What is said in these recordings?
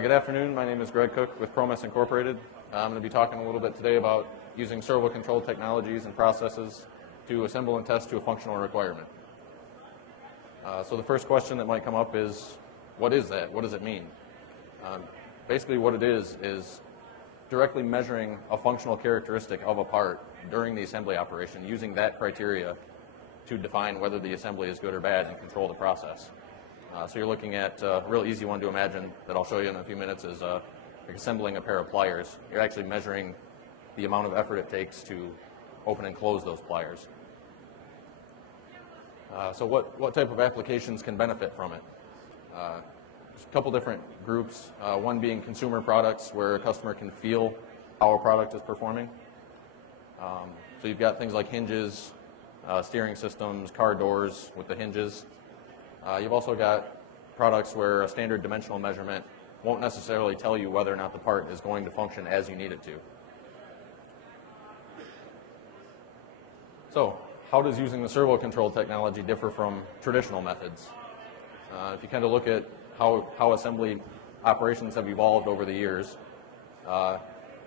Good afternoon. My name is Greg Cook with Promess Incorporated. I'm going to be talking a little bit today about using servo-controlled technologies and processes to assemble and test to a functional requirement. So the first question that might come up is, what is that? What does it mean? Basically what it is directly measuring a functional characteristic of a part during the assembly operation, using that criteria to define whether the assembly is good or bad and control the process. So you're looking at a real easy one to imagine that I'll show you in a few minutes is like assembling a pair of pliers. You're actually measuring the amount of effort it takes to open and close those pliers. So what type of applications can benefit from it? There's a couple different groups, one being consumer products where a customer can feel how a product is performing. So you've got things like hinges, steering systems, car doors with the hinges. You've also got products where a standard dimensional measurement won't necessarily tell you whether or not the part is going to function as you need it to. So, how does using the servo-controlled technology differ from traditional methods? If you kind of look at how assembly operations have evolved over the years, the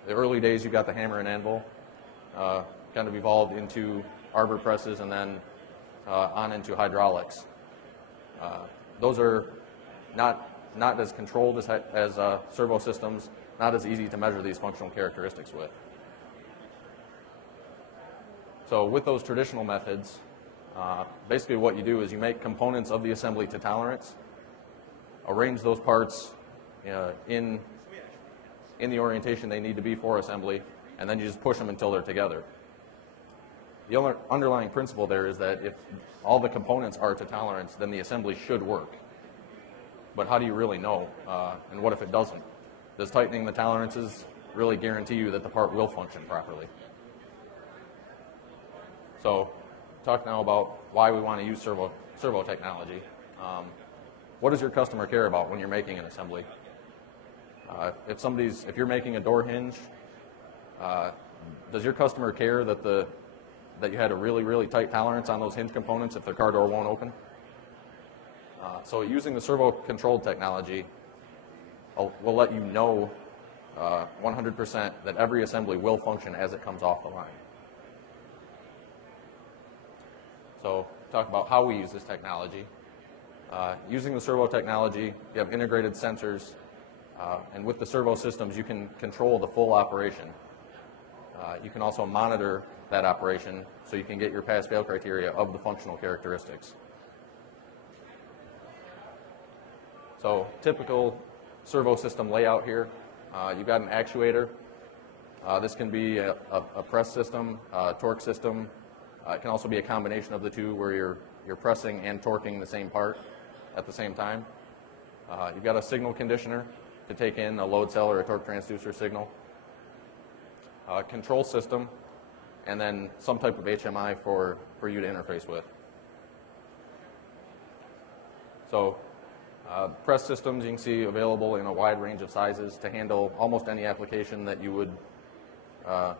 early days you got the hammer and anvil, kind of evolved into arbor presses and then on into hydraulics. Those are not as controlled as servo systems, not as easy to measure these functional characteristics with. So with those traditional methods, basically what you do is you make components of the assembly to tolerance, arrange those parts in the orientation they need to be for assembly, and then you just push them until they're together. The underlying principle there is that if all the components are to tolerance, then the assembly should work. But how do you really know? And what if it doesn't? Does tightening the tolerances really guarantee you that the part will function properly? So, talk now about why we want to use servo technology. What does your customer care about when you're making an assembly? If you're making a door hinge, does your customer care that you had a really, really tight tolerance on those hinge components if the car door won't open? So using the servo-controlled technology will let you know 100% that every assembly will function as it comes off the line. So talk about how we use this technology. Using the servo technology, you have integrated sensors, and with the servo systems you can control the full operation. You can also monitor that operation so you can get your pass-fail criteria of the functional characteristics. So typical servo system layout here, you've got an actuator. This can be a press system, a torque system. It can also be a combination of the two where you're pressing and torquing the same part at the same time. You've got a signal conditioner to take in a load cell or a torque transducer signal. Control system, and then some type of HMI for you to interface with. So press systems you can see available in a wide range of sizes to handle almost any application that you would have,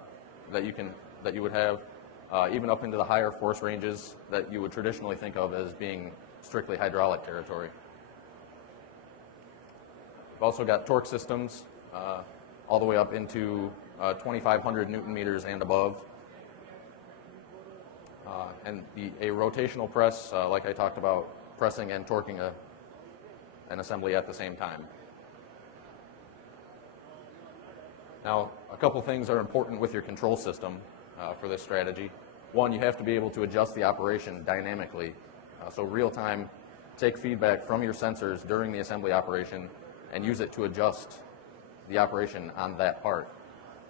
even up into the higher force ranges that you would traditionally think of as being strictly hydraulic territory. We've also got torque systems all the way up into 2,500 Newton meters and above. And a rotational press, like I talked about, pressing and torquing an assembly at the same time. Now, a couple things are important with your control system for this strategy. One, you have to be able to adjust the operation dynamically. So real time, take feedback from your sensors during the assembly operation and use it to adjust the operation on that part.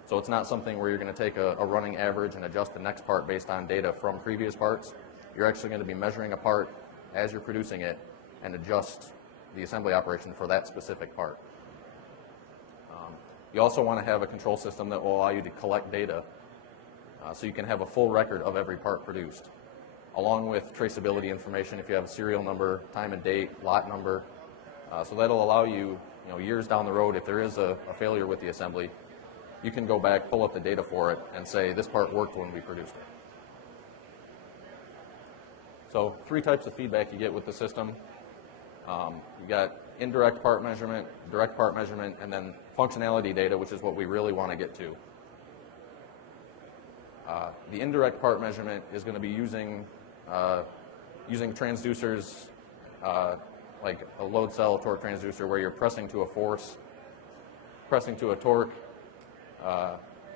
So it's not something where you're going to take a running average and adjust the next part based on data from previous parts. You're actually going to be measuring a part as you're producing it and adjust the assembly operation for that specific part. You also want to have a control system that will allow you to collect data so you can have a full record of every part produced, along with traceability information if you have a serial number, time and date, lot number. So that'll allow you, years down the road, if there is a failure with the assembly, you can go back, pull up the data for it, and say, this part worked when we produced it. So 3 types of feedback you get with the system. You got indirect part measurement, direct part measurement, and then functionality data, which is what we really want to get to. The indirect part measurement is going to be using transducers like a load cell torque transducer, where you're pressing to a force, pressing to a torque,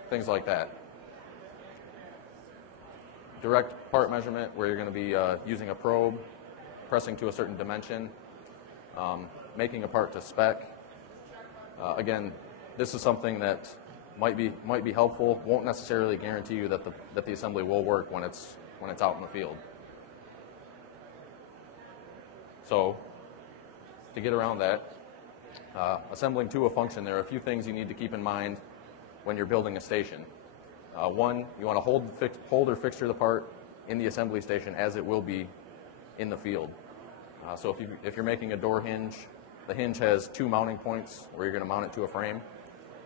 things like that. Direct part measurement, where you're going to be using a probe, pressing to a certain dimension, making a part to spec. Again, this is something that might be helpful. Won't necessarily guarantee you that the assembly will work when it's out in the field. So, to get around that, assembling to a function, there are a few things you need to keep in mind when you're building a station. One, you want to hold or fixture the part in the assembly station as it will be in the field. So if you're making a door hinge, the hinge has 2 mounting points where you're going to mount it to a frame.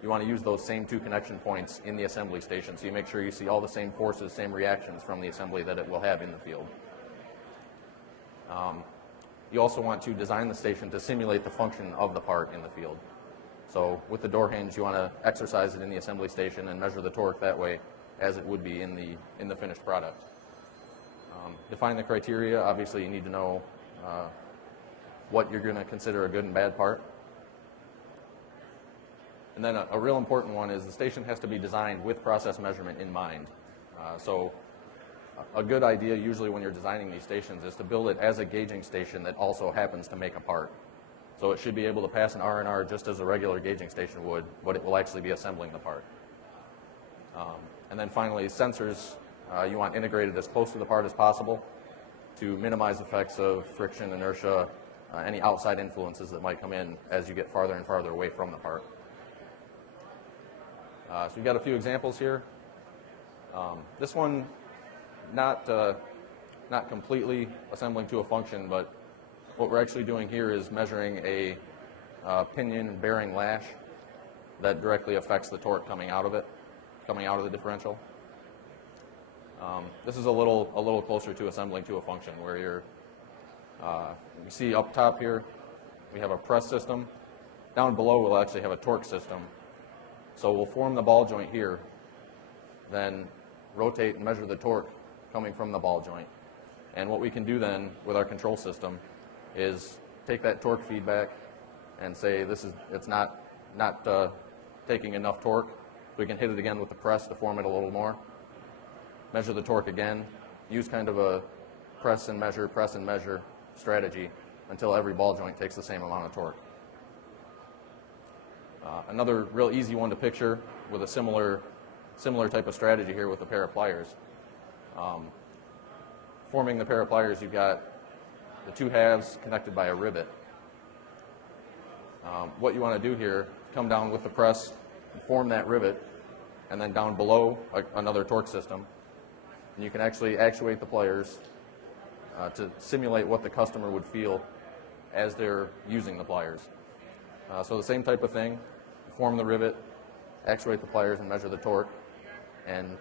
You want to use those same 2 connection points in the assembly station, so you make sure you see all the same forces, same reactions from the assembly that it will have in the field. You also want to design the station to simulate the function of the part in the field. So with the door hinge, you want to exercise it in the assembly station and measure the torque that way as it would be in the finished product. Define the criteria. Obviously, you need to know what you're going to consider a good and bad part. And then a real important one is the station has to be designed with process measurement in mind. So a good idea usually when you're designing these stations is to build it as a gauging station that also happens to make a part. So it should be able to pass an R&R just as a regular gauging station would, but it will actually be assembling the part. And then finally, sensors, you want integrated as close to the part as possible to minimize effects of friction, inertia, any outside influences that might come in as you get farther and farther away from the part. So we've got a few examples here. This one, not completely assembling to a function, but what we're actually doing here is measuring a pinion and bearing lash that directly affects the torque coming out of the differential. This is a little closer to assembling to a function, where you see up top here we have a press system. Down below we'll actually have a torque system. So we'll form the ball joint here, then rotate and measure the torque coming from the ball joint. And what we can do then with our control system is take that torque feedback and say it's not taking enough torque. We can hit it again with the press to form it a little more. Measure the torque again. Use kind of a press and measure strategy until every ball joint takes the same amount of torque. Another real easy one to picture with a similar type of strategy here with a pair of pliers. Forming the pair of pliers, you've got the 2 halves connected by a rivet. What you want to do here, come down with the press, and form that rivet, and then down below another torque system. And you can actually actuate the pliers to simulate what the customer would feel as they're using the pliers. So the same type of thing, form the rivet, actuate the pliers and measure the torque, and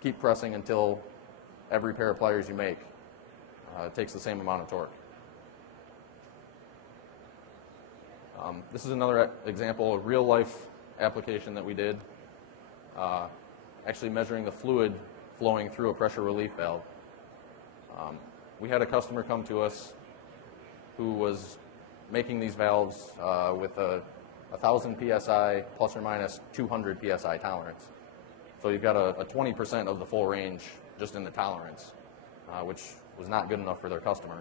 keep pressing until every pair of pliers you make takes the same amount of torque. This is another example, a real-life application that we did, actually measuring the fluid flowing through a pressure relief valve. We had a customer come to us who was making these valves with a 1,000 psi plus or minus 200 psi tolerance. So you've got a 20% of the full range just in the tolerance, which was not good enough for their customer.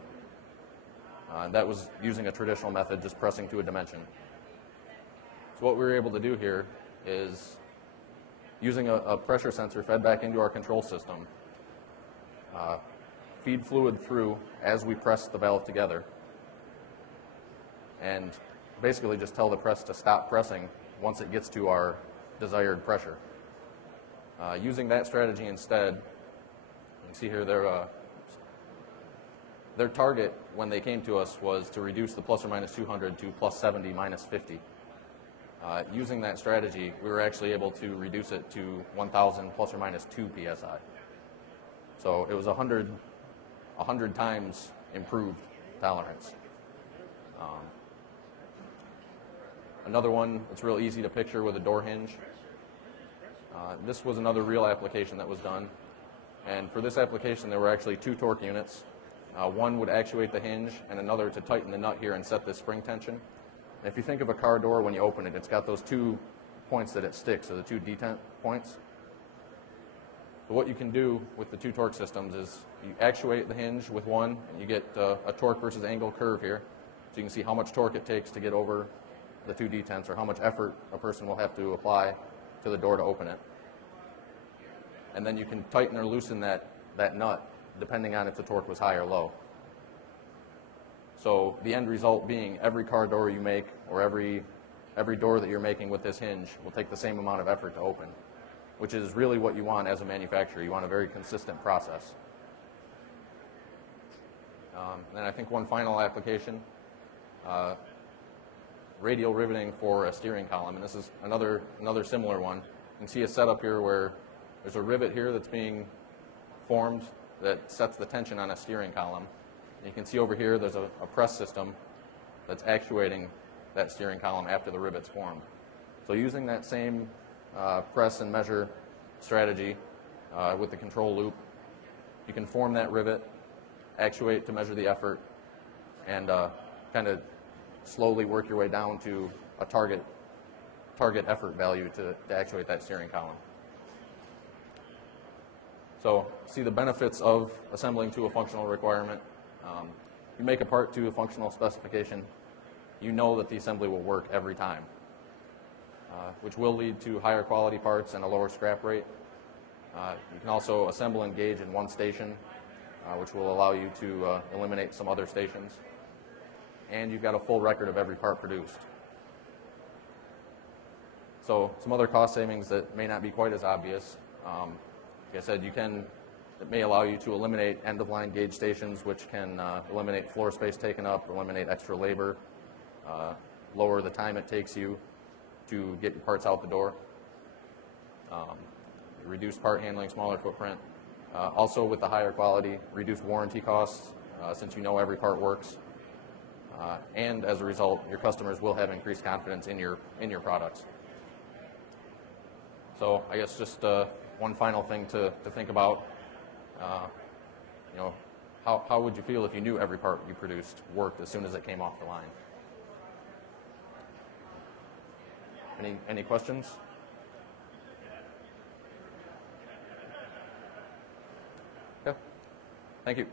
That was using a traditional method, just pressing to a dimension. So what we were able to do here is, using a pressure sensor fed back into our control system, feed fluid through as we press the valve together, and basically just tell the press to stop pressing once it gets to our desired pressure. Using that strategy instead, you can see here their target when they came to us was to reduce the plus or minus 200 to plus 70 minus 50. Using that strategy, we were actually able to reduce it to 1,000 plus or minus 2 psi. So it was 100 times improved tolerance. Another one that's real easy to picture with a door hinge. This was another real application that was done. And for this application, there were actually 2 torque units. One would actuate the hinge, and another to tighten the nut here and set the spring tension. And if you think of a car door, when you open it, it's got those 2 points that it sticks, or the 2 detent points. But what you can do with the 2 torque systems is you actuate the hinge with one, and you get a torque versus angle curve here. So you can see how much torque it takes to get over the 2 detents, or how much effort a person will have to apply to the door to open it. And then you can tighten or loosen that nut depending on if the torque was high or low. So the end result being every car door you make, or every door that you're making with this hinge, will take the same amount of effort to open, which is really what you want as a manufacturer. You want a very consistent process. And I think one final application, radial riveting for a steering column, and this is another similar one. You can see a setup here where there's a rivet here that's being formed that sets the tension on a steering column. And you can see over here there's a press system that's actuating that steering column after the rivet's formed. So using that same press and measure strategy with the control loop, you can form that rivet, actuate to measure the effort, and kind of slowly work your way down to a target effort value to actuate that steering column. So see the benefits of assembling to a functional requirement. You make a part to a functional specification, you know that the assembly will work every time, which will lead to higher quality parts and a lower scrap rate. You can also assemble and gauge in one station, which will allow you to eliminate some other stations. And you've got a full record of every part produced. So some other cost savings that may not be quite as obvious. Like I said, it may allow you to eliminate end-of-line gauge stations, which can eliminate floor space taken up, eliminate extra labor, lower the time it takes you to get your parts out the door, reduce part handling, smaller footprint. Also with the higher quality, reduced warranty costs, since you know every part works. And as a result, your customers will have increased confidence in your products. So I guess just one final thing to think about. How would you feel if you knew every part you produced worked as soon as it came off the line? Any questions? Okay. Thank you.